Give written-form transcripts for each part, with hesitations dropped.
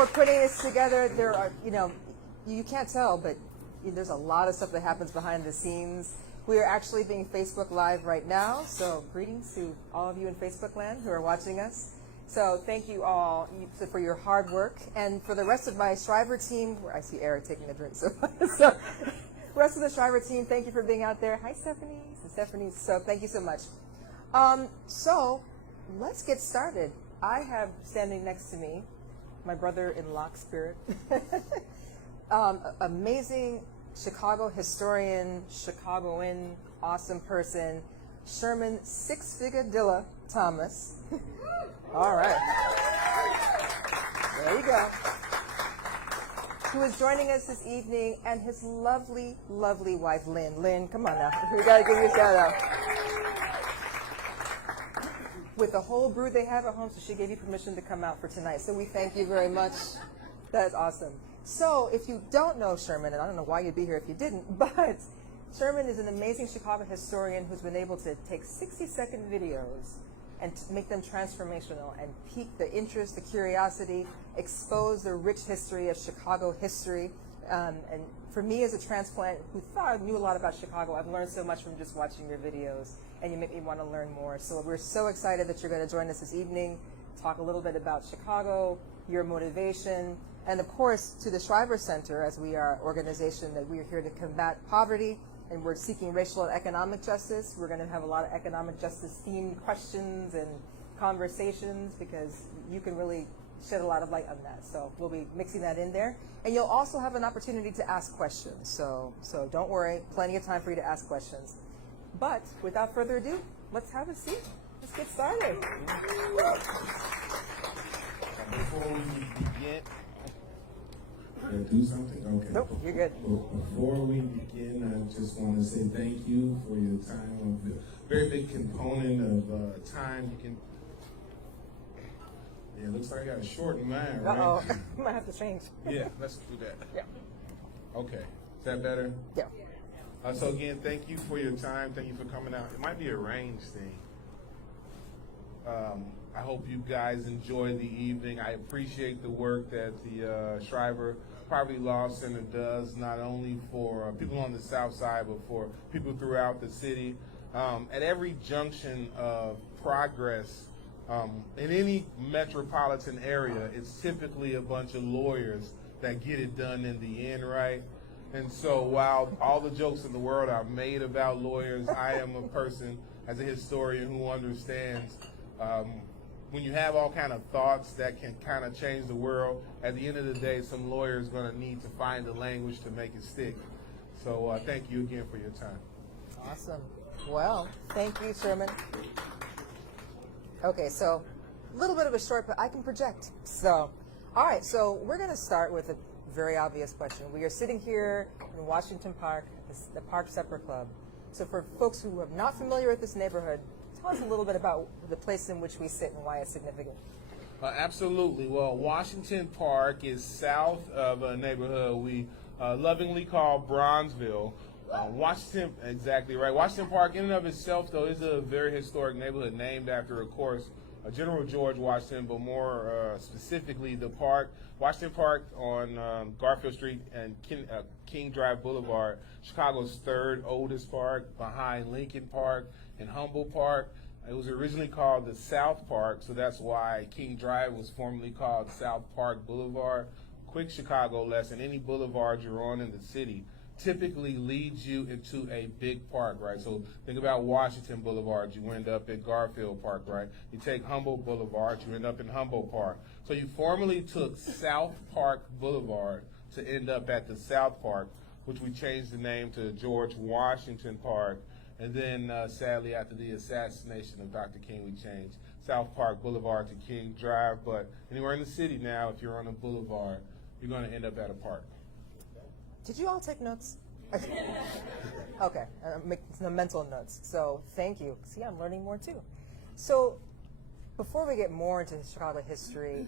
for putting this together. There are, you can't tell, but there's a lot of stuff that happens behind the scenes. We are actually being Facebook Live right now, so greetings to all of you in Facebook land who are watching us. So thank you all for your hard work. And for the rest of my Shriver team, I see Eric taking a drink, so rest of the Shriver team, thank you for being out there. Hi, Stephanie. So thank you so much. So let's get started. I have standing next to me my brother in lock spirit, amazing Chicago historian, Chicagoan, awesome person, Shermann six-figure Dilla Thomas. All right. There you go. Who is joining us this evening, and his lovely, lovely wife, Lynn. Lynn, come on now. We got to give you a shout out. With the whole brood they have at home, so she gave you permission to come out for tonight. So we thank you very much. That is awesome. So if you don't know Shermann, and I don't know why you'd be here if you didn't, but Shermann is an amazing Chicago historian who's been able to take 60-second videos and make them transformational and pique the interest, the curiosity, expose the rich history of Chicago history. And for me as a transplant who thought I knew a lot about Chicago, I've learned so much from just watching your videos, and you make me want to learn more. So we're so excited that you're going to join us this evening, talk a little bit about Chicago, your motivation, and of course to the Shriver Center, as we are an organization that we are here to combat poverty, and we're seeking racial and economic justice. We're going to have a lot of economic justice themed questions and conversations because you can really shed a lot of light on that. So we'll be mixing that in there. And you'll also have an opportunity to ask questions. So don't worry, plenty of time for you to ask questions. But without further ado, let's have a seat. Let's get started. Before we begin, do something? Okay. Nope, you're good. Before we begin, I just want to say thank you for your time. A very big component of time you can. Yeah, it looks like I got a short mind, right? Uh-oh, I might have to change. yeah, let's do that. Yeah. Okay, is that better? Yeah. So again, thank you for your time. Thank you for coming out. It might be a range thing. I hope you guys enjoy the evening. I appreciate the work that the Shriver Poverty Law Center does, not only for people on the South Side, but for people throughout the city. At every junction of progress in any metropolitan area, it's typically a bunch of lawyers that get it done in the end, right? And so while all the jokes in the world are made about lawyers, I am a person, as a historian, who understands when you have all kind of thoughts that can kind of change the world, at the end of the day, some lawyer is going to need to find the language to make it stick. So thank you again for your time. Awesome. Well, thank you, Shermann. Okay, so a little bit of a short, but I can project. So, all right, so we're going to start with a very obvious question. We are sitting here in Washington Park, the Park Supper Club. So for folks who are not familiar with this neighborhood, tell us a little bit about the place in which we sit and why it's significant. Absolutely. Well, Washington Park is south of a neighborhood we lovingly call Bronzeville. Washington, exactly right. Washington Park in and of itself, though, is a very historic neighborhood named after, of course, General George Washington, but more specifically the park. Washington Park on Garfield Street and King Drive Boulevard, Chicago's third oldest park, behind Lincoln Park and Humboldt Park. It was originally called the South Park, so that's why King Drive was formerly called South Park Boulevard. Quick Chicago lesson: any boulevard you're on in the city typically leads you into a big park, right? So think about Washington Boulevard, you end up at Garfield Park, right? You take Humboldt Boulevard, you end up in Humboldt Park. So you formerly took South Park Boulevard to end up at the South Park, which we changed the name to George Washington Park. And then sadly, after the assassination of Dr. King, we changed South Park Boulevard to King Drive. But anywhere in the city now, if you're on a boulevard, you're going to end up at a park. Did you all take notes? Okay, I'm making some mental notes. So thank you. See, I'm learning more too. So before we get more into Chicago history,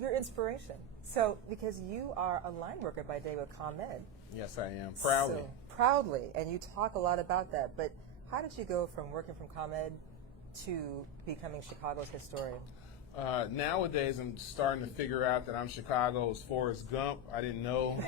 your inspiration. So because you are a line worker by day with ComEd. Yes, I am. Proudly. So, proudly, and you talk a lot about that. But how did you go from working from ComEd to becoming Chicago's historian? Nowadays, I'm starting to figure out that I'm Chicago's Forrest Gump. I didn't know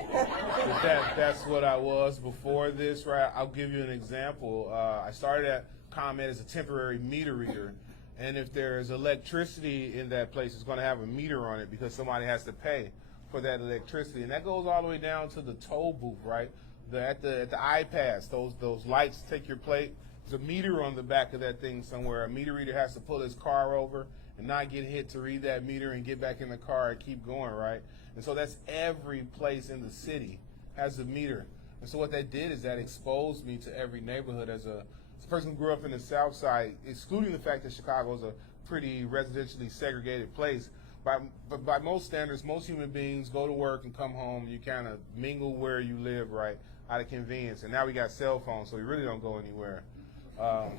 that's what I was before this, right? I'll give you an example. I started at ComEd as a temporary meter reader, and if there's electricity in that place, it's going to have a meter on it because somebody has to pay for that electricity, and that goes all the way down to the toll booth, right? At the iPads, those lights take your plate. There's a meter on the back of that thing somewhere. A meter reader has to pull his car over and not get hit to read that meter and get back in the car and keep going, right? And so that's every place in the city has a meter. And so what that did is that exposed me to every neighborhood as a person who grew up in the South Side, excluding the fact that Chicago is a pretty residentially segregated place. But by most standards, most human beings go to work and come home. You kind of mingle where you live, right, out of convenience. And now we got cell phones, so we really don't go anywhere.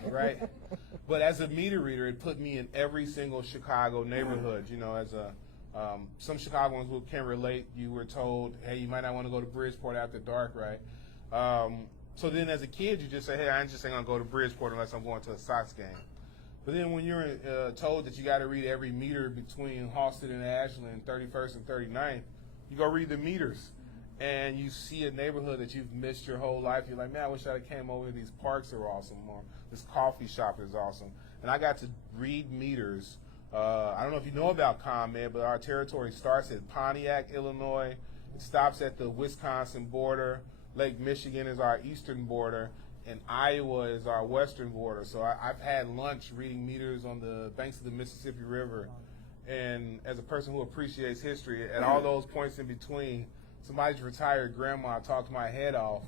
Right? But as a meter reader, it put me in every single Chicago neighborhood. You know, as some Chicagoans who can relate, you were told, hey, you might not want to go to Bridgeport after dark, right? So then as a kid, you just say, hey, I just ain't going to go to Bridgeport unless I'm going to a Sox game. But then when you're told that you got to read every meter between Halsted and Ashland, 31st and 39th, you go read the meters. And you see a neighborhood that you've missed your whole life. You're like, man, I wish I came over. These parks are awesome, or this coffee shop is awesome. And I got to read meters. I don't know if you know about ComEd, but our territory starts at Pontiac, Illinois. It stops at the Wisconsin border. Lake Michigan is our eastern border, and Iowa is our western border. So I've had lunch reading meters on the banks of the Mississippi River. And as a person who appreciates history, at all those points in between, somebody's retired grandma talked my head off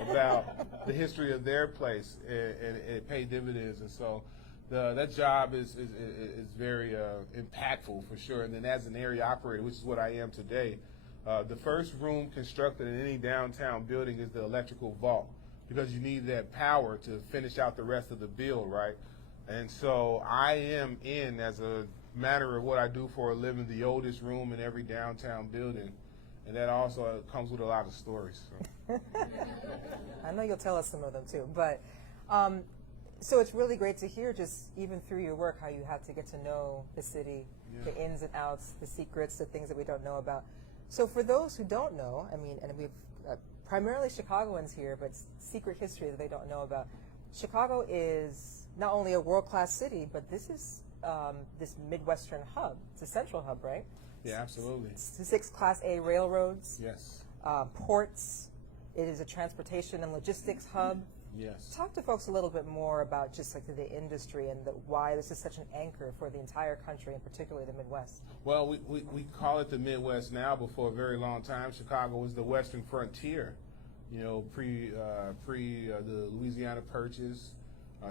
about the history of their place, and it paid dividends. And so that job is very impactful for sure. And then as an area operator, which is what I am today, the first room constructed in any downtown building is the electrical vault, because you need that power to finish out the rest of the build, right? And so I am in, as a matter of what I do for a living, the oldest room in every downtown building. And that also comes with a lot of stories. So. I know you'll tell us some of them too. But so it's really great to hear, just even through your work, how you had to get to know the city, the ins and outs, the secrets, the things that we don't know about. So for those who don't know, I mean, and we've primarily Chicagoans here, but secret history that they don't know about. Chicago is not only a world-class city, but this is this Midwestern hub. It's a central hub, right? Yeah, absolutely. 6 Class A railroads. Yes. Ports. It is a transportation and logistics hub. Yes. Talk to folks a little bit more about just like the industry and why this is such an anchor for the entire country, and particularly the Midwest. Well, we call it the Midwest now, but for a very long time, Chicago was the Western frontier. You know, pre the Louisiana Purchase.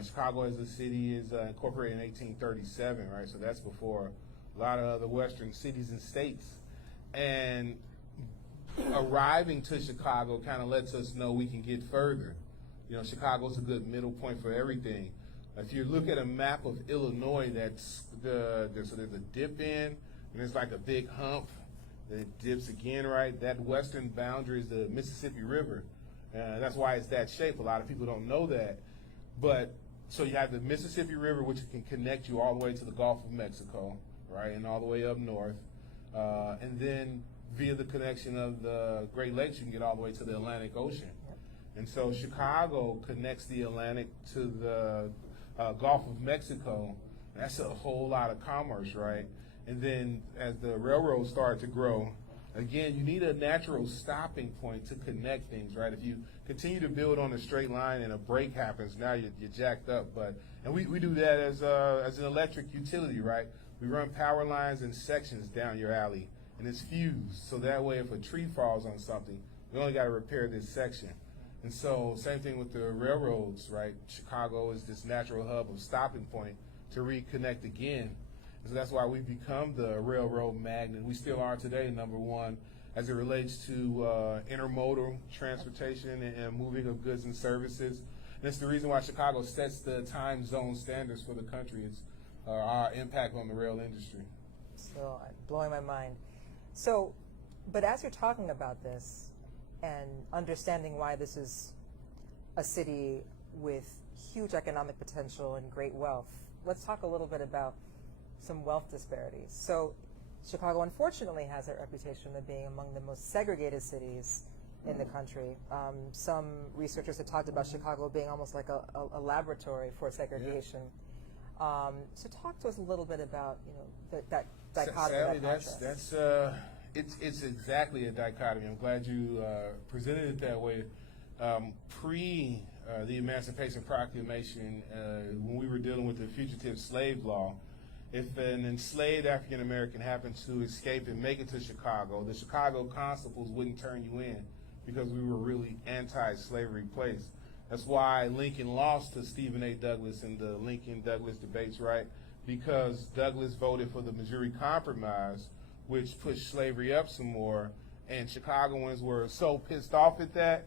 Chicago as a city is incorporated in 1837, right? So that's before a lot of other Western cities and states. And arriving to Chicago kind of lets us know we can get further. You know, Chicago's a good middle point for everything. If you look at a map of Illinois, there's a dip in, and there's like a big hump, then it dips again, right? That western boundary is the Mississippi River. That's why it's that shape. A lot of people don't know that. But so you have the Mississippi River, which can connect you all the way to the Gulf of Mexico, right, and all the way up north. And then via the connection of the Great Lakes, you can get all the way to the Atlantic Ocean. And so Chicago connects the Atlantic to the Gulf of Mexico. That's a whole lot of commerce, right? And then as the railroads start to grow, again, you need a natural stopping point to connect things, right? If you continue to build on a straight line and a break happens, now you're jacked up. And we do that as an electric utility, right? We run power lines in sections down your alley, and it's fused. So that way, if a tree falls on something, we only got to repair this section. And so same thing with the railroads, right? Chicago is this natural hub of stopping point to reconnect again. And so that's why we've become the railroad magnet. We still are today, number one, as it relates to intermodal transportation and moving of goods and services. And it's the reason why Chicago sets the time zone standards for the country, is our impact on the rail industry. So blowing my mind. So, but as you're talking about this, and understanding why this is a city with huge economic potential and great wealth, let's talk a little bit about some wealth disparities. So Chicago, unfortunately, has that reputation of being among the most segregated cities in the country. Some researchers have talked about Chicago being almost like a laboratory for segregation. So talk to us a little bit about that dichotomy. Sadly, that it's exactly a dichotomy. I'm glad you presented it that way. Pre the Emancipation Proclamation, when we were dealing with the fugitive slave law, if an enslaved African American happened to escape and make it to Chicago, the Chicago constables wouldn't turn you in because we were really anti-slavery place. That's why Lincoln lost to Stephen A. Douglas in the Lincoln-Douglas debates, right? Because Douglas voted for the Missouri Compromise, which pushed slavery up some more, and Chicagoans were so pissed off at that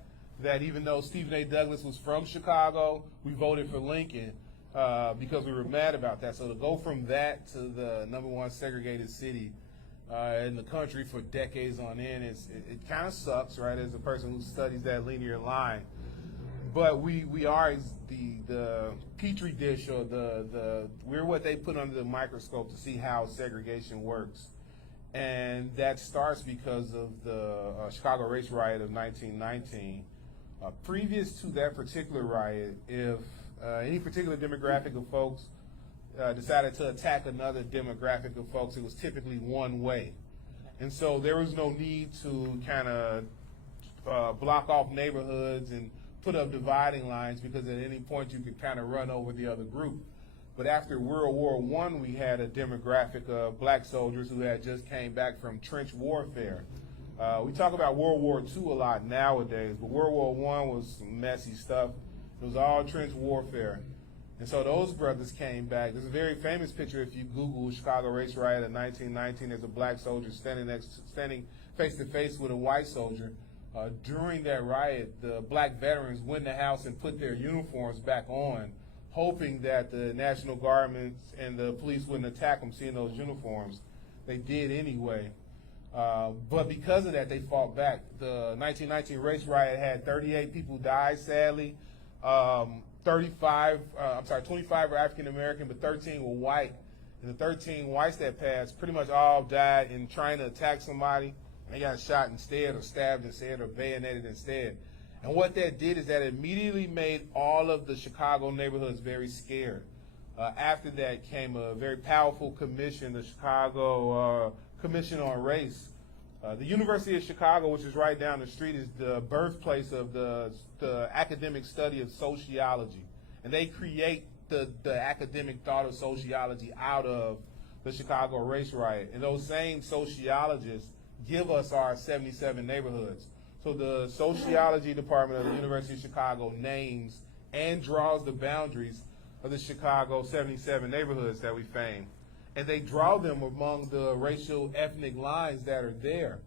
even though Stephen A. Douglas was from Chicago, we voted for Lincoln because we were mad about that. So to go from that to the #1 segregated city in the country for decades on end, it kind of sucks, right, as a person who studies that linear line. But we are the petri dish, or we're what they put under the microscope to see how segregation works. And that starts because of the Chicago race riot of 1919. Previous to that particular riot, if any particular demographic of folks decided to attack another demographic of folks, it was typically one way. And so there was no need to kind of block off neighborhoods and put up dividing lines, because at any point you could kind of run over the other group. But after World War I, we had a demographic of black soldiers who had just came back from trench warfare. We talk about World War II a lot nowadays, but World War I was some messy stuff. It was all trench warfare. And so those brothers came back. There's a very famous picture, if you Google Chicago race riot of 1919, there's a black soldier standing face to face with a white soldier. During that riot, the black veterans went in the house and put their uniforms back on, hoping that the National Guard and the police wouldn't attack them seeing those uniforms. They did anyway. But because of that, they fought back. The 1919 race riot had 38 people die, sadly. 25 were African American, but 13 were white. And the 13 whites that passed pretty much all died in trying to attack somebody. They got shot instead, or stabbed instead, or bayoneted instead. And what that did is that immediately made all of the Chicago neighborhoods very scared. After that came a very powerful commission, the Chicago Commission on Race. The University of Chicago, which is right down the street, is the birthplace of the academic study of sociology. And they create the academic thought of sociology out of the Chicago race riot. And those same sociologists give us our 77 neighborhoods. So the sociology department of the University of Chicago names and draws the boundaries of the Chicago 77 neighborhoods that we fame. And they draw them among the racial ethnic lines that are there.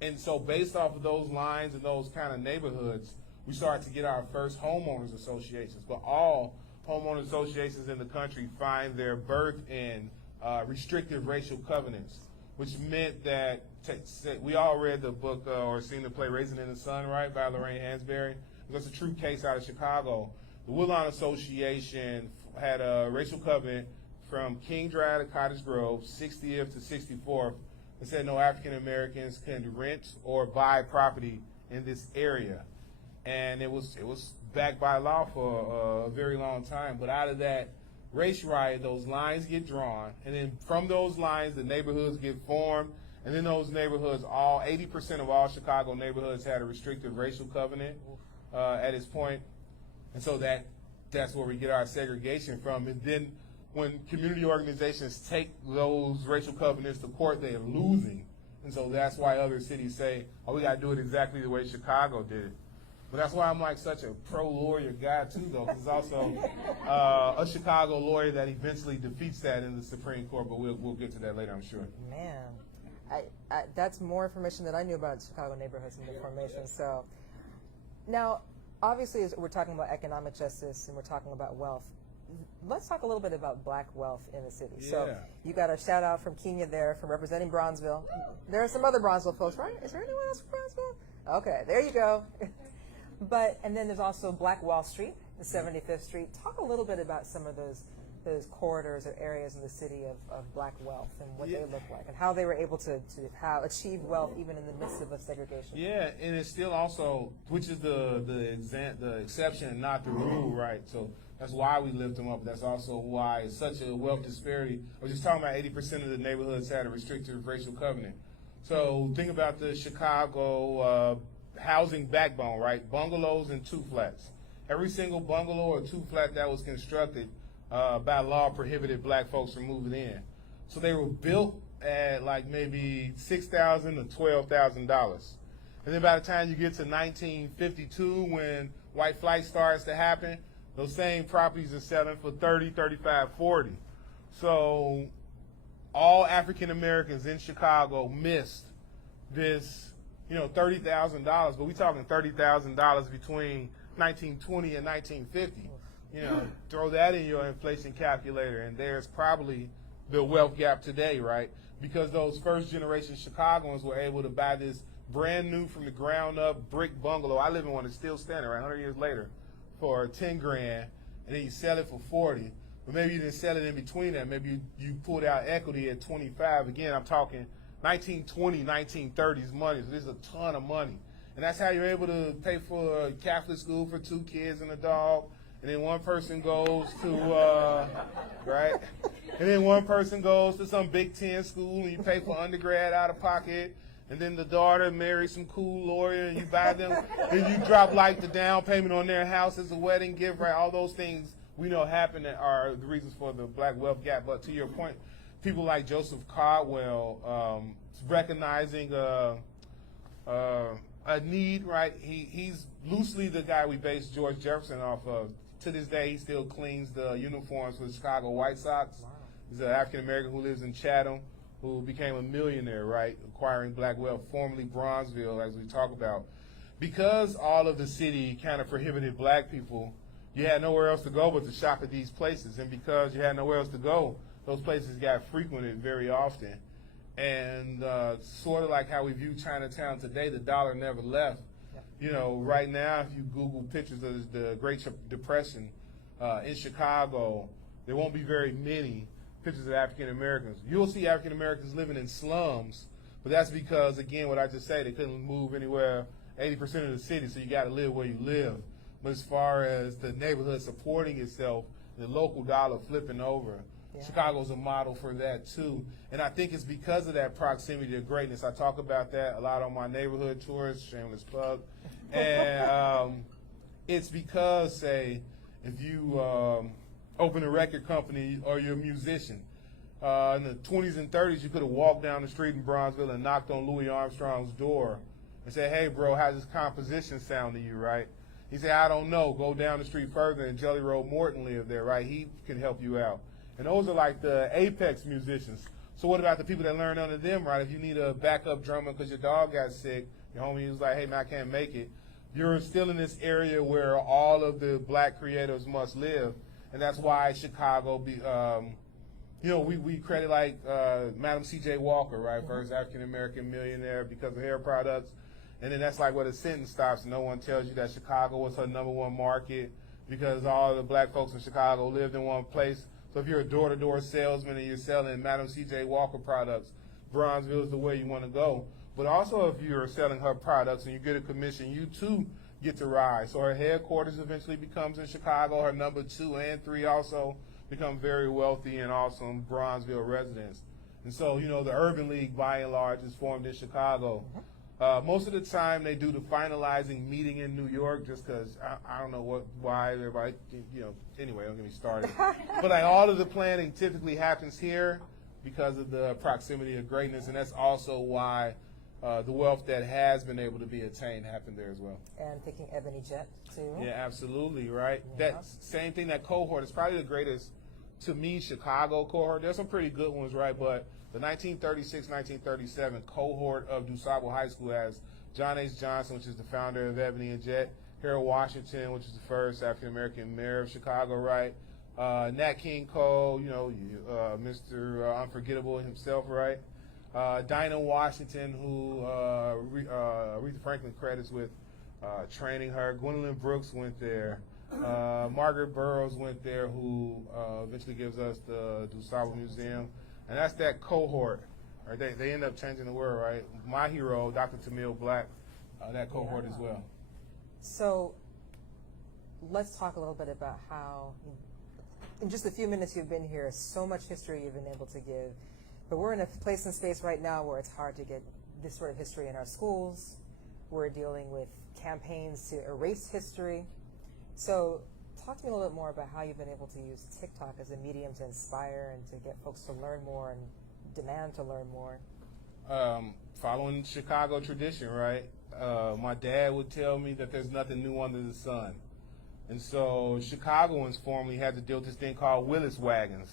And so based off of those lines and those kind of neighborhoods, we start to get our first homeowners associations. But all homeowners associations in the country find their birth in restrictive racial covenants, which meant that we all read the book or seen the play Raisin in the Sun, right, by Lorraine Hansberry. That's a true case out of Chicago. The Woodlawn Association had a racial covenant from King Drive to Cottage Grove, 60th to 64th, that said no African Americans can rent or buy property in this area. And it was backed by law for a very long time. But out of that race riot, those lines get drawn, and then from those lines, the neighborhoods get formed, and then those neighborhoods, 80% of all Chicago neighborhoods had a restrictive racial covenant at its point. And so that's where we get our segregation from. And then when community organizations take those racial covenants to court, they are losing. And so that's why other cities say, oh, we got to do it exactly the way Chicago did it. But that's why I'm like such a pro-lawyer guy, too, though, because also a Chicago lawyer that eventually defeats that in the Supreme Court, but we'll get to that later, I'm sure. Man, that's more information than I knew about Chicago neighborhoods and the formation. So now, obviously, as we're talking about economic justice and we're talking about wealth, let's talk a little bit about black wealth in the city. Yeah. So you got a shout out from Kenya there, from representing Bronzeville. There are some other Bronzeville folks, right? Is there anyone else from Bronzeville? Okay, there you go. And then there's also Black Wall Street, the 75th Street. Talk a little bit about some of those those corridors or areas in the city of black wealth and what Yeah. they look like and how they were able to achieve wealth even in the midst of segregation. Yeah, and it's still also, which is the exception and not the rule, right? So that's why we lift them up. That's also why it's such a wealth disparity. I was just talking about 80% of the neighborhoods had a restrictive racial covenant. So think about the Chicago housing backbone, right? Bungalows and two flats. Every single bungalow or two flat that was constructed by law prohibited black folks from moving in. So they were built at like maybe $6,000 to $12,000. And then by the time you get to 1952, when white flight starts to happen, those same properties are selling for 30, 35, 40. So all African Americans in Chicago missed this, $30,000, but we're talking $30,000 between 1920 and 1950. Throw that in your inflation calculator, and there's probably the wealth gap today, right? Because those first generation Chicagoans were able to buy this brand new from the ground up brick bungalow. I live in one that's still standing, right, 100 years later, for 10 grand, and then you sell it for 40. But maybe you didn't sell it in between that. Maybe you pulled out equity at 25. Again, I'm talking 1920, 1930s money. So this is a ton of money. And that's how you're able to pay for a Catholic school for 2 kids and a dog. And then one person goes to, right? And then one person goes to some Big Ten school and you pay for undergrad out of pocket. And then the daughter marries some cool lawyer and you buy them. Then you drop like the down payment on their house as a wedding gift, right? All those things we know happen that are the reasons for the black wealth gap. But to your point, people like Joseph Caldwell recognizing a need, right? He's loosely the guy we based George Jefferson off of. To this day, he still cleans the uniforms for the Chicago White Sox. Wow. He's an African American who lives in Chatham, who became a millionaire, right, acquiring black wealth, formerly Bronzeville, as we talk about. Because all of the city kind of prohibited black people, you had nowhere else to go but to shop at these places. And because you had nowhere else to go, those places got frequented very often. And sort of like how we view Chinatown today, the dollar never left. Right now, if you Google pictures of the Great Depression in Chicago, there won't be very many pictures of African Americans. You'll see African Americans living in slums, but that's because, again, what I just said, they couldn't move anywhere 80% of the city, so you got to live where you live. But as far as the neighborhood supporting itself, the local dollar flipping over, Chicago's a model for that too. And I think it's because of that proximity to greatness. I talk about that a lot on my neighborhood tours, shameless plug. And it's because, say, if you open a record company or you're a musician, in the 20s and 30s, you could have walked down the street in Bronzeville and knocked on Louis Armstrong's door and said, hey, bro, how's this composition sound to you, right? He said, I don't know. Go down the street further, and Jelly Roll Morton lived there, right? He can help you out. And those are like the apex musicians. So what about the people that learn under them, right? If you need a backup drummer because your dog got sick, your homie was like, hey, man, I can't make it. You're still in this area where all of the black creators must live. And that's why Chicago, we credit like Madam C.J. Walker, right? First African-American millionaire because of hair products. And then that's like where the sentence stops. No one tells you that Chicago was her #1 market because all the black folks in Chicago lived in one place. So if you're a door-to-door salesman and you're selling Madam C.J. Walker products, Bronzeville is the way you want to go. But also if you're selling her products and you get a commission, you too get to rise. So her headquarters eventually becomes in Chicago. Her number 2 and 3 also become very wealthy and awesome Bronzeville residents. And so, the Urban League, by and large, is formed in Chicago. Most of the time, they do the finalizing meeting in New York just because I don't know why everybody, anyway, don't get me started. But like all of the planning typically happens here because of the proximity of greatness, and that's also why the wealth that has been able to be attained happened there as well. And thinking Ebony Jet, too. Yeah, absolutely, right? Yeah. That same thing, that cohort is probably the greatest, to me, Chicago cohort. There's some pretty good ones, right? But the 1936-1937 cohort of DuSable High School has John H. Johnson, which is the founder of Ebony and Jet, Harold Washington, which is the first African-American mayor of Chicago, right? Nat King Cole, Mr. Unforgettable himself, right? Dinah Washington, who Aretha Franklin credits with training her. Gwendolyn Brooks went there. Margaret Burroughs went there, who eventually gives us the DuSable Museum. And that's that cohort. Right? They end up changing the world, right? My hero, Dr. Tamil Black, that cohort as well. So let's talk a little bit about how, in just a few minutes you've been here, so much history you've been able to give. But we're in a place and space right now where it's hard to get this sort of history in our schools. We're dealing with campaigns to erase history. So talk to me a little bit more about how you've been able to use TikTok as a medium to inspire and to get folks to learn more and demand to learn more. Following Chicago tradition, right? My dad would tell me that there's nothing new under the sun. And so Chicagoans formerly had to deal with this thing called Willis wagons.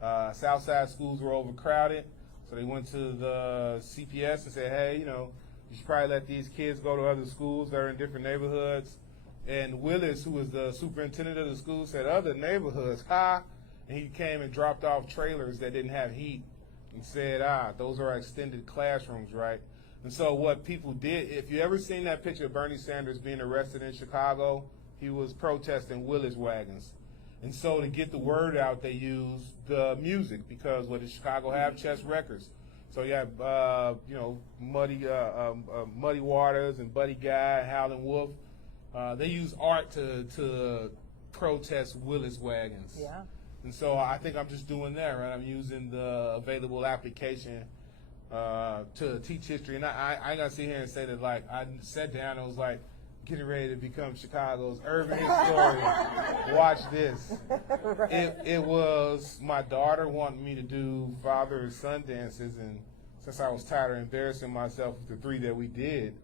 Southside schools were overcrowded, so they went to the CPS and said, hey, you should probably let these kids go to other schools that are in different neighborhoods. And Willis, who was the superintendent of the school, said, other neighborhoods, ha? And he came and dropped off trailers that didn't have heat and said, those are extended classrooms, right? And so what people did, if you ever seen that picture of Bernie Sanders being arrested in Chicago, he was protesting Willis wagons. And so to get the word out, they used the music, because what did Chicago have? Chess records. So you have, Muddy Waters and Buddy Guy and Howlin' Wolf. They use art to protest Willis wagons. Yeah. And so I think I'm just doing that, right? I'm using the available application to teach history. And I ain't gonna sit here and say that, like, I sat down and was like, getting ready to become Chicago's urban historian. Watch this. Right. It was my daughter wanting me to do father and son dances, and since I was tired of embarrassing myself with the 3 that we did,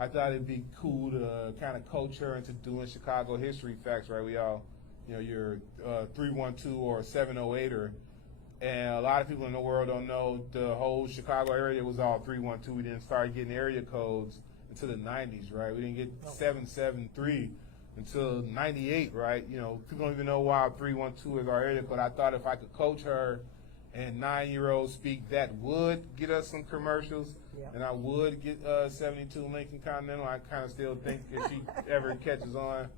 I thought it'd be cool to kind of coach her into doing Chicago history facts, right? We all, you're 312 or 708er, and a lot of people in the world don't know the whole Chicago area was all 312. We didn't start getting area codes until the 90s, right? We didn't get 773 until 98, right? People don't even know why 312 is our area code. I thought if I could coach her and 9-year-olds speak, that would get us some commercials. Yeah. And I would get 72 Lincoln Continental. I kind of still think if she ever catches on,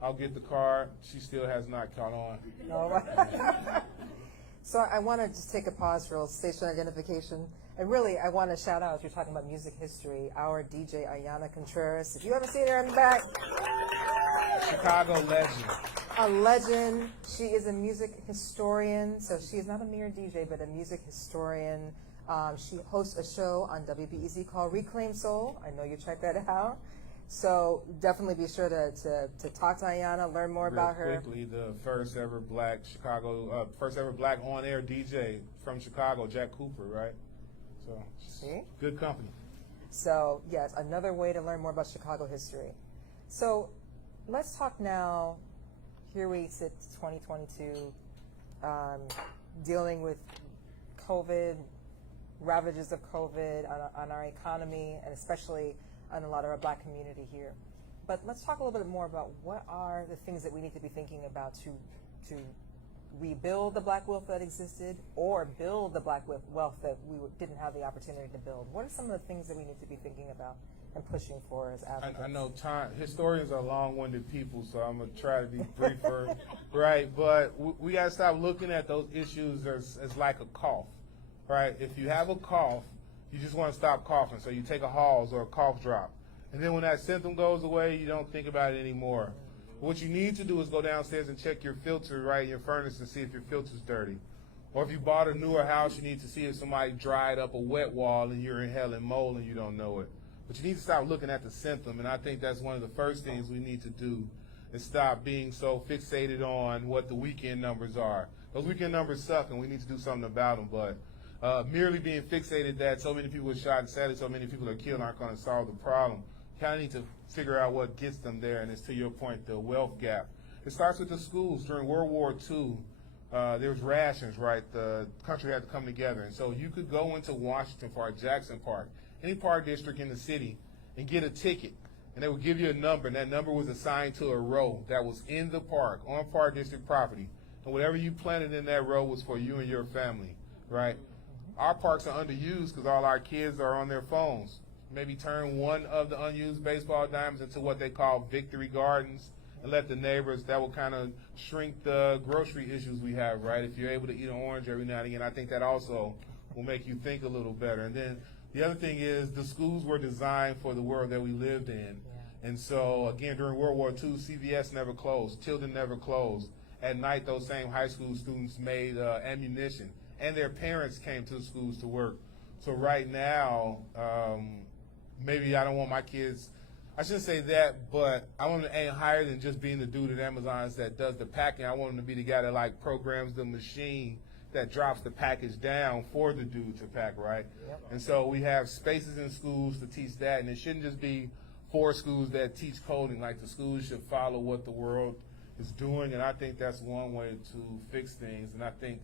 I'll get the car. She still has not caught on. No. So I want to just take a pause for a little station identification. And really, I want to shout out, if you're talking about music history, our DJ, Ayana Contreras. If you haven't seen her in the back. Chicago legend. A legend. She is a music historian. So she is not a mere DJ, but a music historian. She hosts a show on WBEZ called Reclaim Soul. I know you checked that out. So definitely be sure to talk to Ayana, learn more about her. Quickly, the first ever black on-air DJ from Chicago, Jack Cooper, right? So, See? Good company. So yes, another way to learn more about Chicago history. So let's talk now. Here we sit, 2022, dealing with COVID, ravages of COVID on our economy, and especially on a lot of our black community here. But let's talk a little bit more about what are the things that we need to be thinking about to rebuild the black wealth that existed, or build the black wealth that we didn't have the opportunity to build. What are some of the things that we need to be thinking about and pushing for as advocates? I know historians are long-winded people, so I'm going to try to be briefer, right? But we got to stop looking at those issues as like a cough, right? If you have a cough, you just want to stop coughing, so you take a Halls or a cough drop. And then when that symptom goes away, you don't think about it anymore. What you need to do is go downstairs and check your filter, right, your furnace, and see if your filter's dirty. Or if you bought a newer house, you need to see if somebody dried up a wet wall and you're inhaling mold and you don't know it. But you need to stop looking at the symptom, and I think that's one of the first things we need to do, is stop being so fixated on what the weekend numbers are. Those weekend numbers suck, and we need to do something about them, but merely being fixated that so many people were shot and sadly so many people are killed aren't going to solve the problem. You kind of need to figure out what gets them there, and it's, to your point, the wealth gap. It starts with the schools. During World War II, there was rations, right? The country had to come together, and so you could go into Washington Park, Jackson Park, any park district in the city, and get a ticket, and they would give you a number, and that number was assigned to a row that was in the park, on park district property, and whatever you planted in that row was for you and your family, right? Our parks are underused because all our kids are on their phones. Maybe turn one of the unused baseball diamonds into what they call victory gardens, and let the neighbors, that will kind of shrink the grocery issues we have, right? If you're able to eat an orange every now and again, I think that also will make you think a little better. And then the other thing is the schools were designed for the world that we lived in. And so, again, during World War II, CVS never closed, Tilden never closed. At night, those same high school students made ammunition, and their parents came to the schools to work. So right now, maybe I don't want my kids, I shouldn't say that, but I want them to aim higher than just being the dude at Amazon that does the packing. I want them to be the guy that like programs the machine that drops the package down for the dude to pack, right? Yep. And so we have spaces in schools to teach that, and it shouldn't just be for schools that teach coding. Like, the schools should follow what the world is doing, and I think that's one way to fix things. And I think,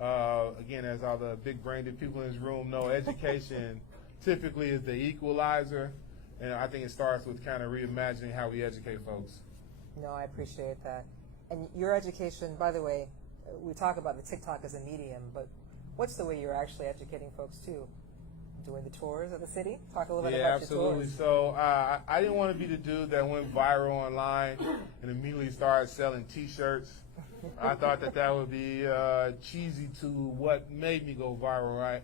again, as all the big-brained people in this room know, education typically is the equalizer, and I think it starts with kind of reimagining how we educate folks. No, I appreciate that. And your education, by the way, we talk about the TikTok as a medium, but what's the way you're actually educating folks too? Doing the tours of the city? Talk a little bit about absolutely. your tours. So I didn't want to be the dude that went viral online and immediately started selling T-shirts. I thought that would be cheesy to what made me go viral, right?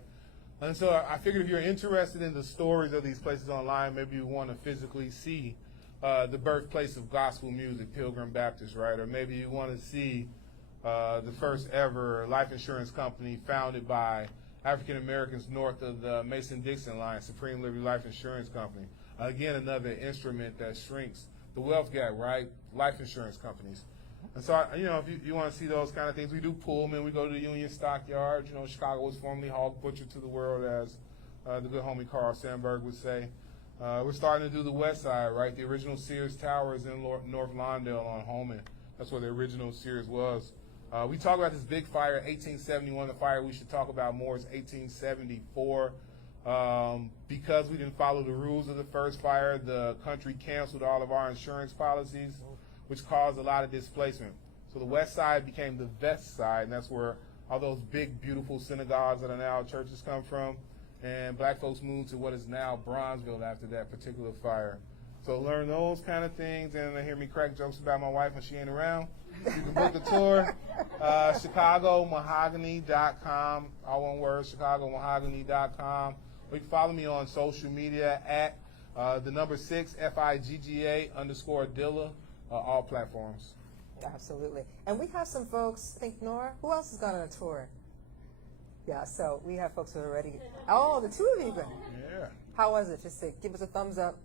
And so I figured if you're interested in the stories of these places online, maybe you want to physically see the birthplace of gospel music, Pilgrim Baptist, right? Or maybe you want to see the first ever life insurance company founded by African Americans north of the Mason-Dixon line, Supreme Liberty Life Insurance Company. Again, another instrument that shrinks the wealth gap, right? Life insurance companies. And so, if you want to see those kind of things, we do Pullman. We go to the Union Stockyard. Chicago was formerly hog butchered to the world, as the good homie Carl Sandburg would say. We're starting to do the West Side, right? The original Sears Tower is in North Lawndale on Holman. That's where the original Sears was. We talk about this big fire in 1871. The fire we should talk about more is 1874. Because we didn't follow the rules of the first fire, the country canceled all of our insurance policies, which caused a lot of displacement. So the West Side became the Vest Side, and that's where all those big, beautiful synagogues that are now churches come from. And black folks moved to what is now Bronzeville after that particular fire. So learn those kind of things, and hear me crack jokes about my wife when she ain't around. You can book the tour, ChicagoMahogany.com, all one word, ChicagoMahogany.com. Or you can follow me on social media at the number 6, FIGGA_Dilla, all platforms. Absolutely. And we have some folks, I think, Nora, who else has gone on a tour? Yeah, so we have folks who are ready. Oh, the two of you. Yeah. How was it? Just to give us a thumbs up.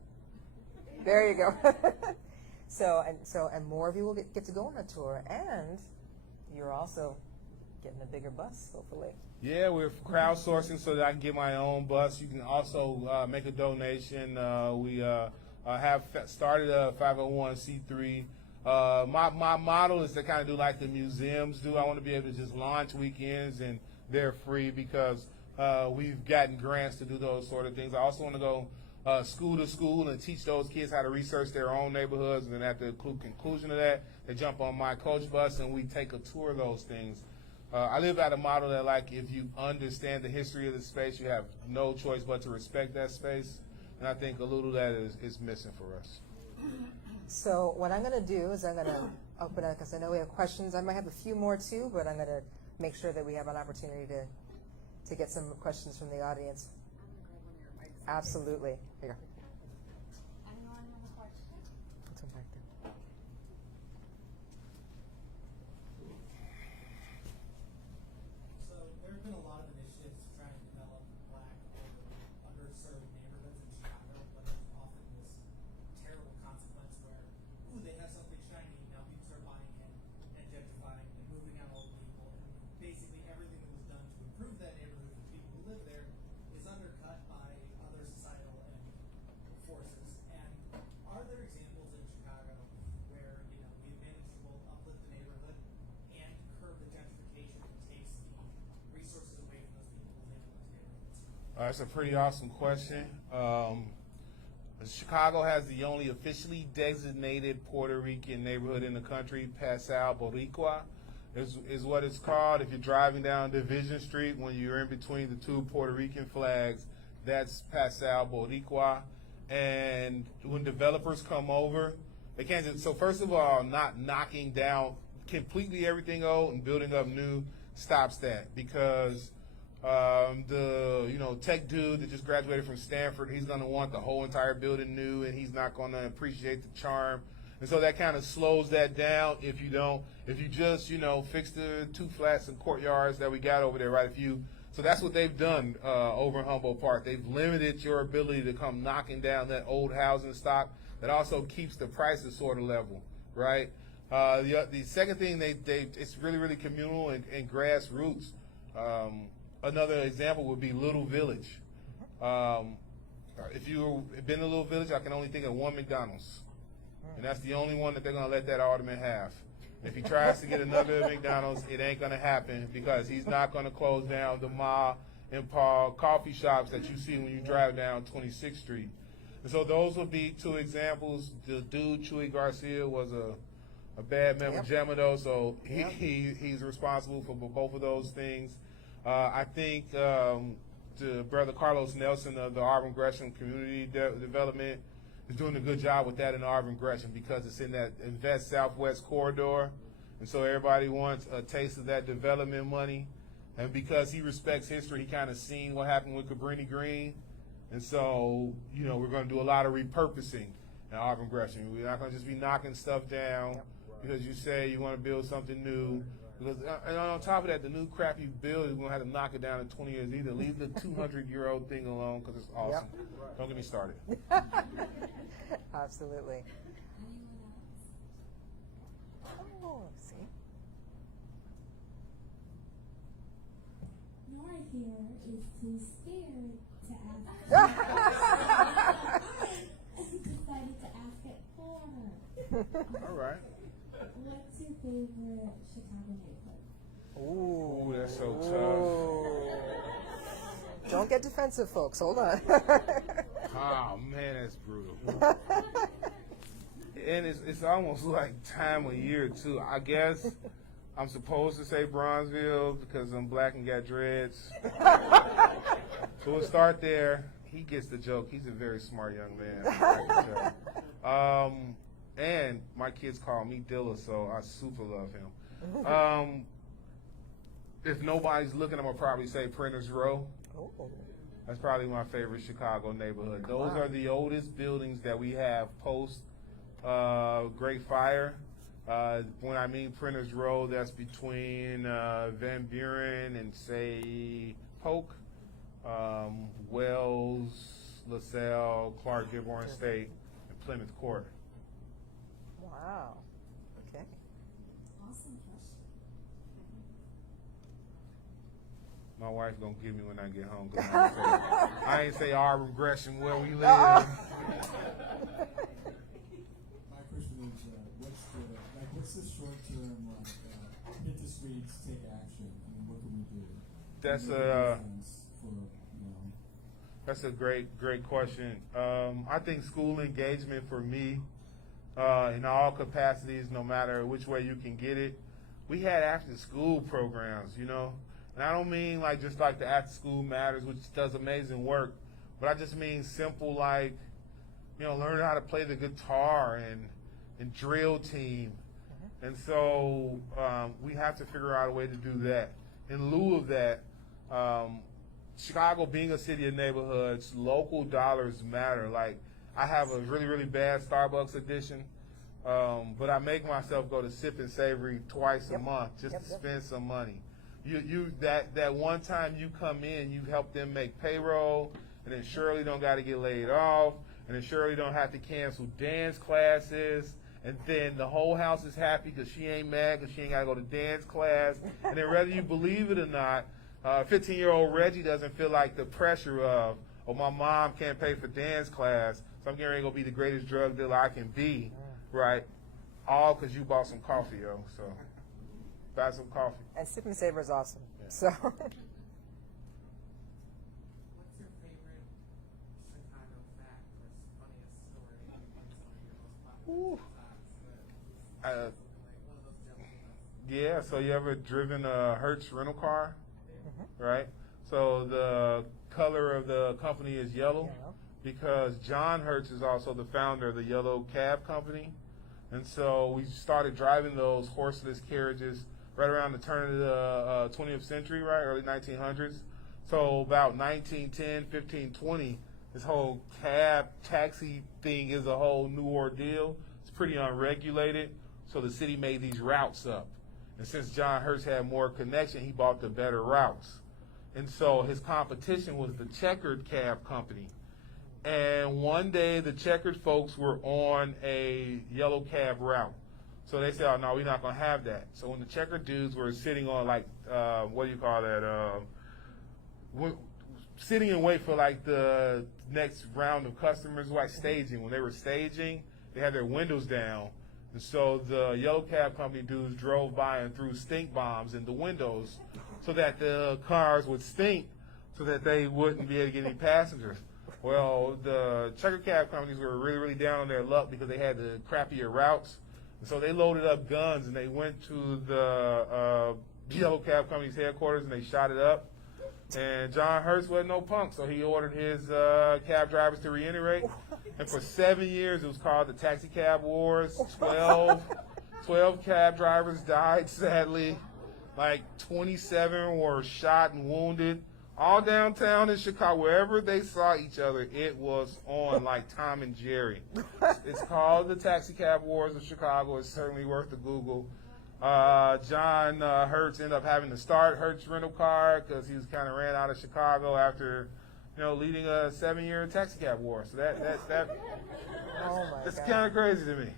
There you go. So more of you will get to go on a tour, and you're also getting a bigger bus, hopefully. Yeah, we're crowdsourcing so that I can get my own bus. You can also make a donation. We have started a 501c3. My model is to kind of do like the museums do. I want to be able to just launch weekends, and they're free because we've gotten grants to do those sort of things. I also want to go school to school and teach those kids how to research their own neighborhoods, and then at the conclusion of that, they jump on my coach bus and we take a tour of those things. I live at a model that, like, if you understand the history of the space, you have no choice but to respect that space, and I think a little of that is missing for us. So what I'm going to do is I'm going to open up, because I know we have questions. I might have a few more too, but I'm going to make sure that we have an opportunity to get some questions from the audience. Absolutely. Here. Anyone have a question? Let's go back there. So there have been a lot of initiatives to try and develop black or underserved neighborhoods in Chicago, but there's often this terrible consequence where, ooh, they have something shiny, now people are buying it and gentrifying and moving out old people, and basically everything that was done to improve that neighborhood for the people who live there is undercut by other societal and forces. And are there examples in Chicago where, we've managed to both uplift the neighborhood and curb the gentrification that takes the resources away from those people who live in those neighborhoods? That's a pretty awesome question. Chicago has the only officially designated Puerto Rican neighborhood in the country, Paseo Boricua is what it's called. If you're driving down Division Street, when you're in between the two Puerto Rican flags, that's Paseo Boricua. And when developers come over, They can't just, so first of all, not knocking down completely everything old and building up new stops that, because the tech dude that just graduated from Stanford, he's going to want the whole entire building new, and he's not going to appreciate the charm. And so that kind of slows that down if you just fix the 2 flats and courtyards that we got over there, right? So that's what they've done over in Humboldt Park. They've limited your ability to come knocking down that old housing stock. That also keeps the prices sort of level, right? The second thing, it's really, really communal and grassroots. Another example would be Little Village. If you've been to Little Village, I can only think of one McDonald's. And that's the only one that they're going to let that alderman have. If he tries to get another McDonald's, it ain't going to happen, because he's not going to close down the Ma and Pa coffee shops that you see when you drive down 26th Street. And so those would be 2 examples. The dude, Chuy Garcia, was a bad man with Gemma, so he's responsible for both of those things. I think the brother Carlos Nelson of the Auburn Gresham Community Development is doing a good job with that in Auburn Gresham, because it's in that Invest Southwest corridor, and so everybody wants a taste of that development money. And because he respects history, he kind of seen what happened with Cabrini Green, and so we're going to do a lot of repurposing in Auburn Gresham. We're not going to just be knocking stuff down because you say you want to build something new. Because, and on top of that, the new crap you build, you're going to have to knock it down in 20 years. Either leave the 200-year-old thing alone, because it's awesome. Don't get me started. Absolutely. Anyone else? Oh, see. Nora here is too scared to ask. Decided to ask it for her. All right. What's your favorite Chicago neighborhood? Ooh, that's so tough. Don't get defensive, folks. Hold on. Oh, man, that's brutal. And it's almost like time of year, too. I guess I'm supposed to say Bronzeville because I'm black and got dreads. So we'll start there. He gets the joke. He's a very smart young man. I can tell. And my kids call me Dilla, so I super love him. If nobody's looking, I'm going to probably say Printers Row. Oh. That's probably my favorite Chicago neighborhood. Those are the oldest buildings that we have post Great Fire. When I mean Printers Row, that's between Van Buren and, say, Polk, Wells, LaSalle, Clark, Dearborn State, and Plymouth Court. Wow. Okay. Awesome question. My wife's going to give me when I get home, because I ain't say Auburn Gresham where we live. My question is, what's the short term, hit the streets, take action? I mean, what can we do? That's a great question. I think school engagement for me, in all capacities, no matter which way you can get it. We had after school programs, and I don't mean just like the After School Matters, which does amazing work, but I just mean simple learn how to play the guitar and drill team. And so we have to figure out a way to do that. In lieu of that, Chicago being a city of neighborhoods, local dollars matter. Like, I have a really, really bad Starbucks addiction, but I make myself go to Sip and Savory twice a month just to spend some money. That one time you come in, you help them make payroll, and then Shirley don't got to get laid off, and then Shirley don't have to cancel dance classes, and then the whole house is happy because she ain't mad because she ain't got to go to dance class. And then whether you believe it or not, 15-year-old Reggie doesn't feel like the pressure of, my mom can't pay for dance class, so I'm getting ready to go be the greatest drug dealer I can be, right? All because you bought some coffee, yo. So buy some coffee. And Sip and Savor is awesome. Yeah. So. What's your favorite Chicago fact or funniest story in some of your most popular TikToks? Like one of those jelly Yeah, so you ever driven a Hertz rental car? Right? So the color of the company is yellow because John Hertz is also the founder of the Yellow Cab Company. And so we started driving those horseless carriages right around the turn of the 20th century, right, early 1900s. So about 1910, 15, 20, this whole cab taxi thing is a whole new ordeal. It's pretty unregulated. So the city made these routes up. And since John Hertz had more connection, he bought the better routes. And so his competition was the Checkered Cab Company. And one day the Checkered folks were on a yellow cab route. So they said, oh, no, we're not going to have that. So when the Checkered dudes were sitting on, like, what do you call that? Sitting and wait for, like, the next round of customers, like staging. When they were staging, they had their windows down. And so the yellow cab company dudes drove by and threw stink bombs in the windows so that the cars would stink so that they wouldn't be able to get any passengers. Well, the checker cab companies were really, really down on their luck because they had the crappier routes. And so they loaded up guns and they went to the yellow cab company's headquarters and they shot it up. And John Hertz wasn't no punk, so he ordered his cab drivers to reiterate. And for 7 years, it was called the Taxicab Wars. 12 cab drivers died, sadly. Like 27 were shot and wounded. All downtown in Chicago, wherever they saw each other, it was on like Tom and Jerry. It's called the Taxicab Wars of Chicago. It's certainly worth the Google. John Hertz ended up having to start Hertz Rental Car because he was kind of ran out of Chicago after, leading a 7-year taxicab war. So that's kind of crazy to me.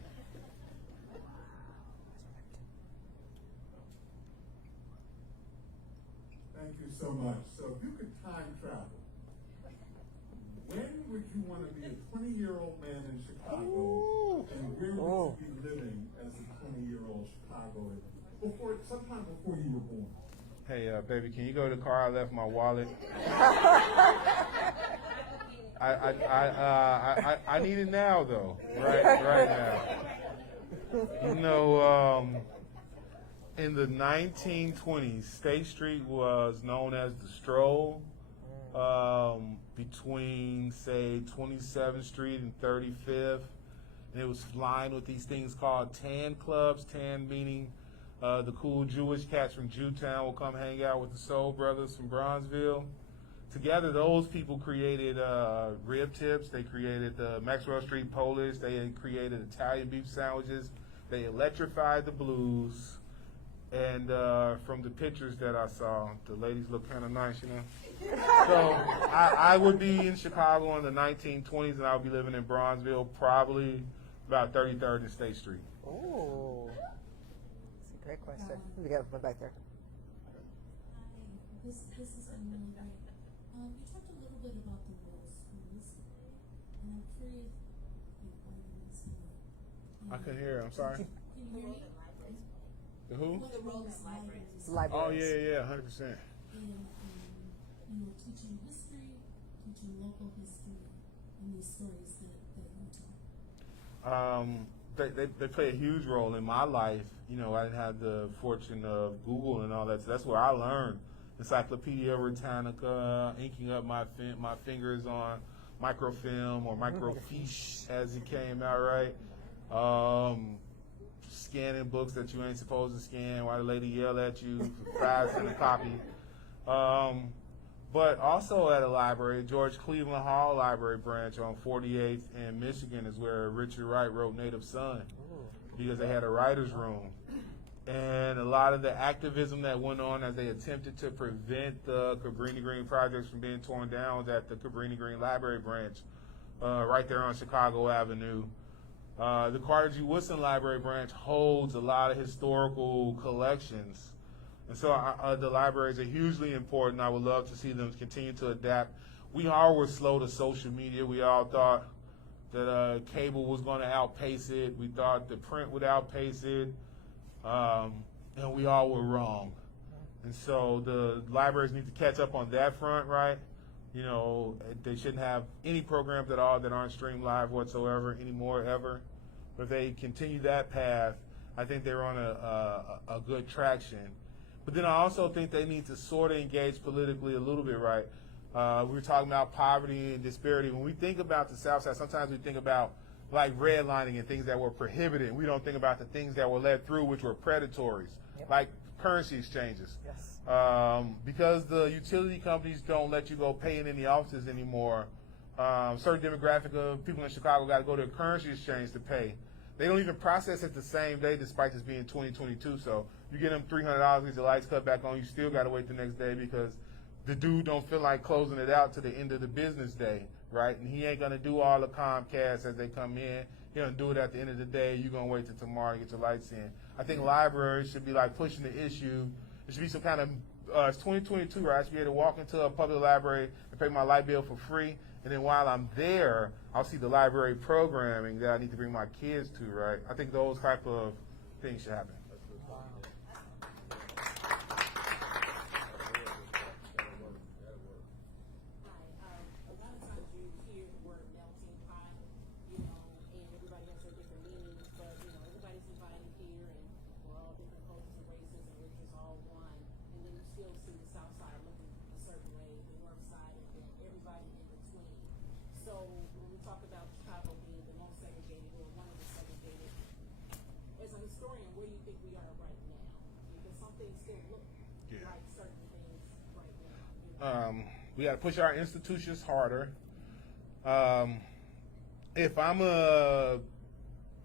Thank you so much. So if you could time travel, when would you want to be a 20-year-old man in Chicago, and where would you be living as a 20-year-old Chicagoan sometime before you were born? Hey, baby, can you go to the car? I left my wallet. I need it now, though. Right now. In the 1920s, State Street was known as the Stroll, between, say, 27th Street and 35th. And it was lined with these things called tan clubs, tan meaning the cool Jewish cats from Jewtown will come hang out with the Soul Brothers from Bronzeville. Together, those people created rib tips. They created the Maxwell Street Polish. They created Italian beef sandwiches. They electrified the blues. And from the pictures that I saw, the ladies look kind of nice, So I would be in Chicago in the 1920s, and I would be living in Bronzeville, probably about 33rd and State Street. Oh, that's a great question. We got one back there. This has been really great. You talked a little bit about the world schools, and I'm curious. I couldn't hear. I'm sorry. Can you hear me? The who? What the role is libraries? Libraries. Oh, yeah, 100%. In teaching history, teaching local history, and these stories that you tell. They play a huge role in my life. I didn't have the fortune of Google and all that, so that's where I learned. Encyclopedia Britannica, inking up my fingers on microfilm or microfiche as it came out, right? Scanning books that you ain't supposed to scan while the lady yell at you for 5 cents a copy. But also at a library, George Cleveland Hall Library branch on 48th in Michigan is where Richard Wright wrote Native Son, because they had a writer's room. And a lot of the activism that went on as they attempted to prevent the Cabrini Green projects from being torn down was at the Cabrini Green Library branch, right there on Chicago Avenue. The Carter G. Woodson Library branch holds a lot of historical collections. And so the libraries are hugely important. I would love to see them continue to adapt. We all were slow to social media. We all thought that cable was going to outpace it. We thought the print would outpace it. And we all were wrong. And so the libraries need to catch up on that front, right? They shouldn't have any programs at all that aren't streamed live whatsoever anymore, ever. But if they continue that path, I think they're on a good traction. But then I also think they need to sort of engage politically a little bit, right? We were talking about poverty and disparity. When we think about the South Side, sometimes we think about like redlining and things that were prohibited. We don't think about the things that were let through, which were predatories, like currency exchanges. Yes. Because the utility companies don't let you go pay in any offices anymore, certain demographic of people in Chicago got to go to a currency exchange to pay. They don't even process it the same day, despite this being 2022. So you get them $300, get your lights cut back on, you still got to wait the next day because the dude don't feel like closing it out to the end of the business day, right? And he ain't going to do all the Comcast as they come in. He going to do it at the end of the day. You're going to wait till tomorrow to get your lights in. I think libraries should be like pushing the issue. There should be some kind of, it's 2022, right? I should be able to walk into a public library and pay my light bill for free. And then while I'm there, I'll see the library programming that I need to bring my kids to, right? I think those type of things should happen. A lot of times you hear the word melting pot, and everybody has their different meanings, but, everybody's invited here, and we're all different cultures and races, and we're just all one. And then you still see the South Side looking a certain way, the North Side, and then everybody in between. So when we talk about Chicago being the most segregated or one of the segregated, as a historian, where do you think we are right now? Because some things still look like certain things right now. We got to push our institutions harder. If I'm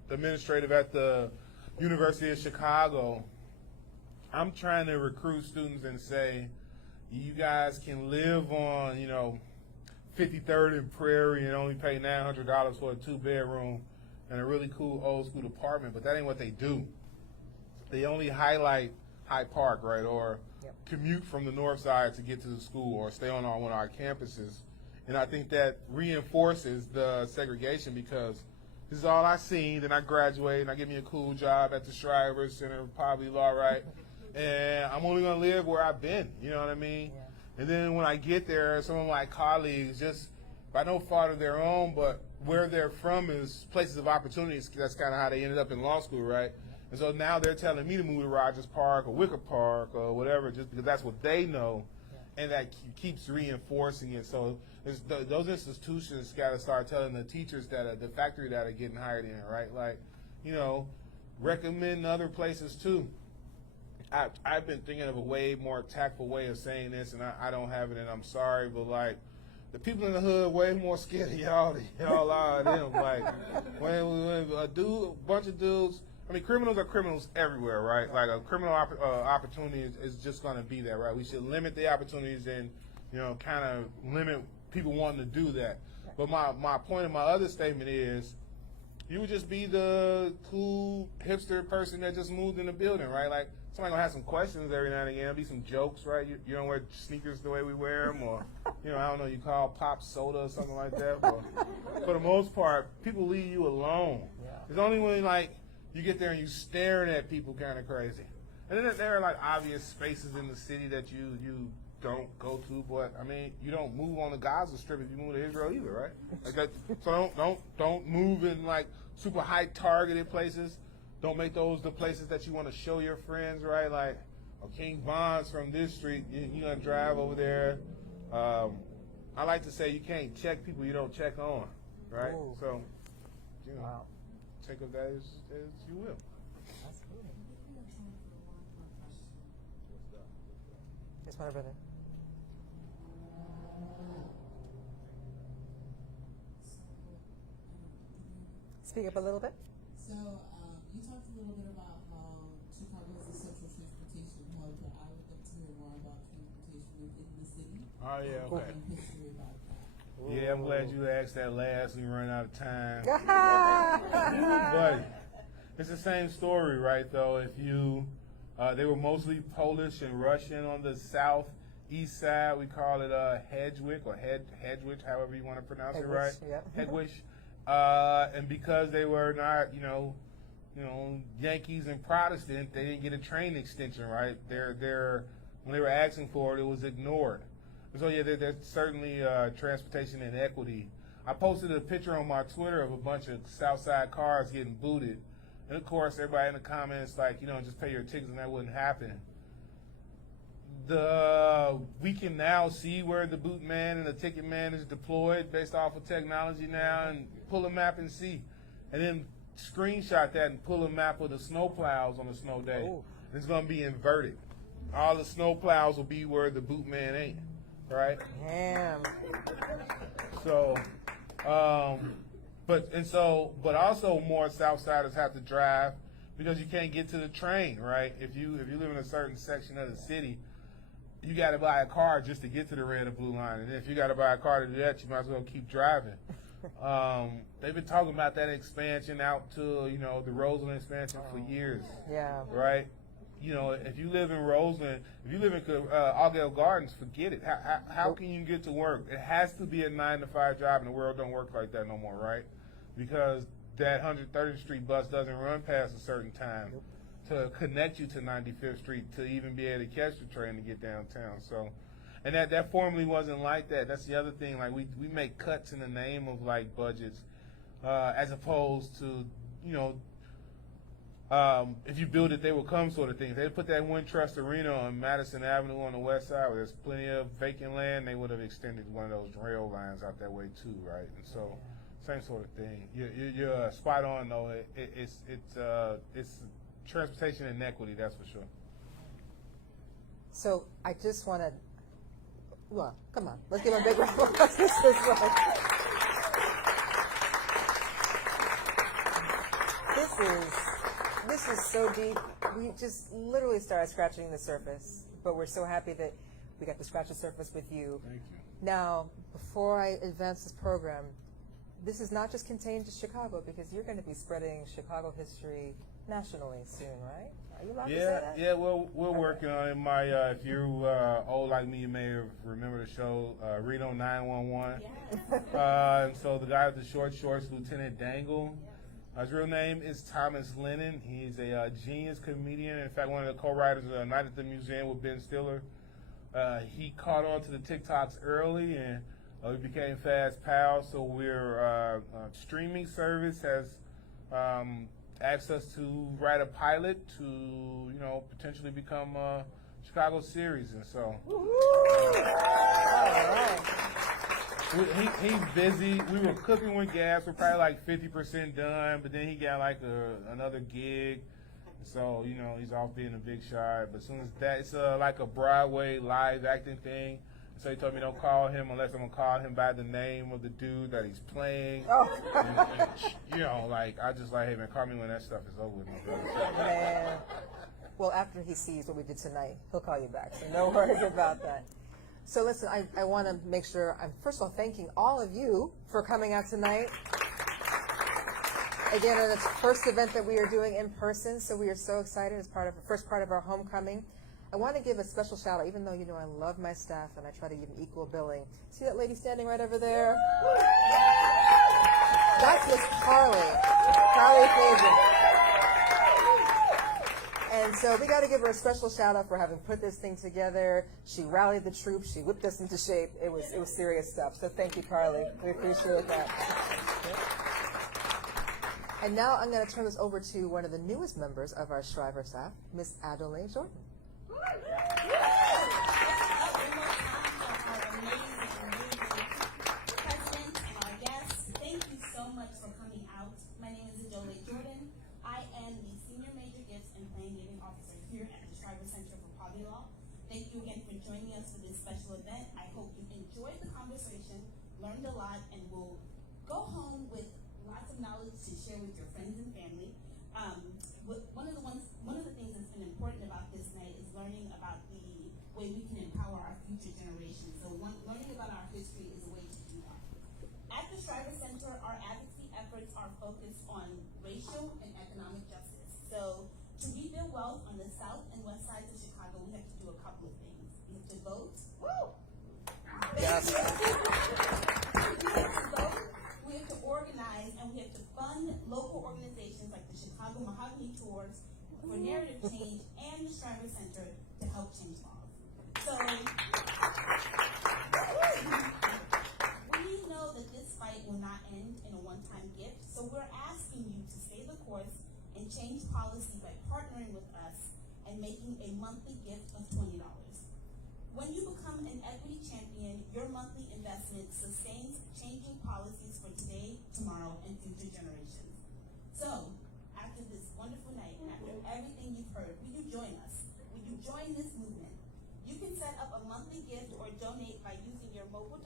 administrative at the University of Chicago, I'm trying to recruit students and say, you guys can live on, 53rd and Prairie and only pay $900 for a 2-bedroom and a really cool old school apartment, but that ain't what they do. They only highlight Hyde Park, right, or commute from the north side to get to the school or stay on one of our campuses. And I think that reinforces the segregation because this is all I seen. Then I graduate and I get me a cool job at the Shriver Center, probably law, right? And I'm only going to live where I've been, you know what I mean? Yeah. And then when I get there, some of my colleagues, just by no fault of their own, but where they're from is places of opportunities. That's kind of how they ended up in law school, right? And so now they're telling me to move to Rogers Park or Wicker Park or whatever, just because that's what they know, and that keeps reinforcing it. So those institutions got to start telling the teachers that the factory that are getting hired in, right? Like, recommend other places too. I've been thinking of a way more tactful way of saying this, and I don't have it, and I'm sorry, but like, the people in the hood way more scared of y'all than y'all are of them. Like, when a bunch of dudes. I mean, criminals are criminals everywhere, right? Like a criminal opportunity is just going to be there, right? We should limit the opportunities and, kind of limit people wanting to do that. But my point and my other statement is, you would just be the cool hipster person that just moved in the building, right? Like somebody gonna have some questions every now and again. There'll be some jokes, right? You don't wear sneakers the way we wear them, or I don't know, you call pop soda or something like that. But for the most part, people leave you alone. It's only when you get there and you staring at people kind of crazy. And then there are like obvious spaces in the city that you don't go to, but I mean, you don't move on the Gaza Strip if you move to Israel either, right? Like that, so don't move in like super high targeted places. Don't make those the places that you want to show your friends, right? Like, King Von's from this street, you gonna drive over there. I like to say you can't check people you don't check on, right? Ooh. So, Wow. Think of that as you will. That's cool. We have time for one more question. Yes, my brother. Speak up a little bit. So, you talked a little bit about how Chicago is a central transportation hub, but I would love to hear more about transportation within the city. Oh yeah, okay. And history about that. Yeah, I'm glad you asked that last. We run out of time. But it's the same story, right? Though, if they were mostly Polish and Russian on the southeast side. We call it Hedgewick or Hedgewick, however you want to pronounce it, right? Yeah. Hedgewick. And because they were not, Yankees and Protestant, they didn't get a train extension, right? When they were asking for it, it was ignored. So yeah, there's certainly transportation inequity. I posted a picture on my Twitter of a bunch of Southside cars getting booted, and of course everybody in the comments like, just pay your tickets and that wouldn't happen. We can now see where the boot man and the ticket man is deployed based off of technology now, and pull a map and see. and then screenshot that and pull a map of the snow plows on a snow day. Ooh. It's going to be inverted. All the snow plows will be where the boot man ain't, right? Damn. So, but also more Southsiders have to drive because you can't get to the train, right? If you live in a certain section of the city, you got to buy a car just to get to the red or blue line, and if you got to buy a car to do that, you might as well keep driving. They've been talking about that expansion out to the Roseland expansion for years, Yeah. right? If you live in Roseland, if you live in Augale Gardens, forget it. How can you get to work? It has to be a 9-to-5 job, and the world don't work like that no more, right? Because that 130th Street bus doesn't run past a certain time to connect you to 95th Street to even be able to catch the train to get downtown. So, and that formerly wasn't like that. That's the other thing. Like we make cuts in the name of like budgets, as opposed to if you build it, they will come sort of thing. If they put that Wintrust Arena on Madison Avenue on the west side where there's plenty of vacant land, they would have extended one of those rail lines out that way too, right? And so, same sort of thing. You're spot on though. It's transportation inequity, that's for sure. So I just want to, well, come on, let's give him a big round of applause. This is this is so deep. We just literally started scratching the surface, but we're so happy that we got to scratch the surface with you. Thank you. Now, before I advance this program, this is not just contained to Chicago because you're going to be spreading Chicago history nationally soon, right? Are you allowed to say that? Yeah. Well, we're working on it. If you're old like me, you may remember the show Reno 911. And so the guy with the short shorts, Lieutenant Dangle. His real name is Thomas Lennon. He's a genius comedian. In fact, one of the co-writers of A Night at the Museum with Ben Stiller. He caught on to the TikToks early, and we became fast pals. So we're streaming service has asked us to write a pilot to potentially become a Chicago series, and so. He's busy. We were cooking with gas. We're probably like 50% done, but then he got like another gig. So, he's off being a big shot. But as soon as that, it's like a Broadway live acting thing. So he told me don't call him unless I'm going to call him by the name of the dude that he's playing. Oh. I just like, hey, man, call me when that stuff is over with, my brother. Man. Well, after he sees what we did tonight, he'll call you back. So no worries about that. So listen, I want to make sure I'm first of all thanking all of you for coming out tonight. Again, it's the first event that we are doing in person, so we are so excited. It's the first part of our homecoming. I want to give a special shout out, even though I love my staff and I try to give them equal billing. See that lady standing right over there? That's Miss Carly Fagan. And so we got to give her a special shout out for having put this thing together. She rallied the troops. She whipped us into shape. It was serious stuff. So thank you, Carly. We appreciate that. And now I'm going to turn this over to one of the newest members of our Shriver staff, Miss Adelaide Jordan. President and our guests, thank you so much for coming out. My name is Adelaide Jordan. I am the Senior Major Gifts and Plan Giving Officer here at the Shriver Center for Poverty Law. Thank you again for joining us for this special event. I hope you enjoyed the conversation, learned a lot, and will go home with lots of knowledge to share with your friends and family. One of the things that's been important about this night is learning about the way we can empower our future generations. So learning about our history is a way to do that. At the Shriver Center, our advocacy efforts are focused on racial and economic justice. So to rebuild wealth on the south and west sides of Chicago, we have to do a couple of things. We have to vote. Woo! Yes. We have to vote. We have to organize, and we have to fund local organizations like the Chicago Mahogany Tours for narrative change and the Shriver Center to help change laws. So we know that this fight will not end in a one-time gift, so we're asking you to stay the course and change policy by partnering with us and making a monthly gift of $20. When you become an equity champion, your monthly investment sustains changing policies for today, tomorrow, and future generations.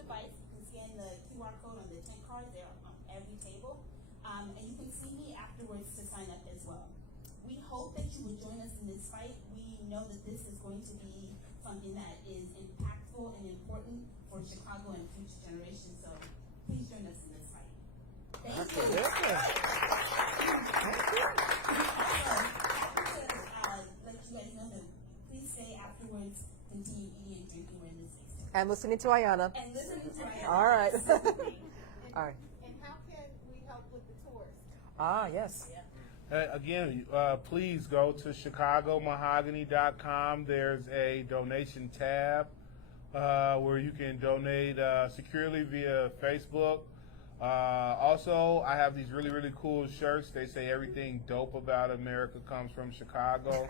device. You can scan the QR code on the tent cards. They're on every table. And you can see me afterwards to sign up as well. We hope that you will join us in this fight. We know that this is going to be something that is impactful and important for Chicago and future generations. So please join us in this fight. Thank you. Also, let you guys know that please stay afterwards, continue eating and drinking when this is. And listening to Ayana. And listening to Ayana. All right. All right. And how can we help with the tours? Ah, yes. Again, please go to ChicagoMahogany.com. There's a donation tab where you can donate securely via Facebook. Also, I have these really, really cool shirts. They say everything dope about America comes from Chicago.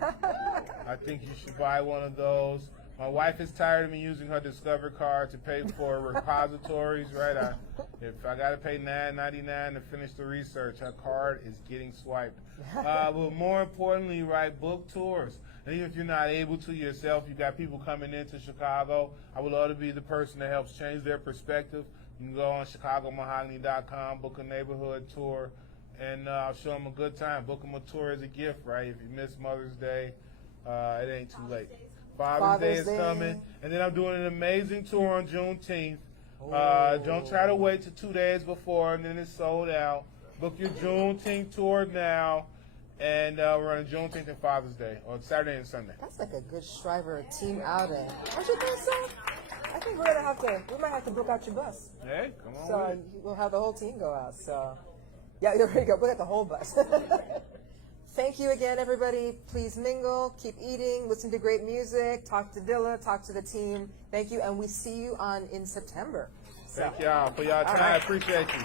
I think you should buy one of those. My wife is tired of me using her Discover card to pay for repositories, right? If I got to pay $9.99 to finish the research, her card is getting swiped. But more importantly, right, book tours. And even if you're not able to yourself, you got people coming into Chicago. I would love to be the person that helps change their perspective. You can go on ChicagoMahogany.com, book a neighborhood tour, and I'll show them a good time. Book them a tour as a gift, right? If you miss Mother's Day, it ain't too late. Father's Day is coming. And then I'm doing an amazing tour on Juneteenth. Don't try to wait till 2 days before and then it's sold out. Book your Juneteenth tour now. And we're running Juneteenth and Father's Day, or Saturday and Sunday. That's like a good Shriver team outing. Don't you think so? I think we might have to book out your bus. Hey, come on. So we'll have the whole team go out. So, yeah, there we go. We'll get the whole bus. Thank you again, everybody. Please mingle, keep eating, listen to great music, talk to Dilla, talk to the team. Thank you, and we see you in September. Thank y'all for y'all time. I appreciate you.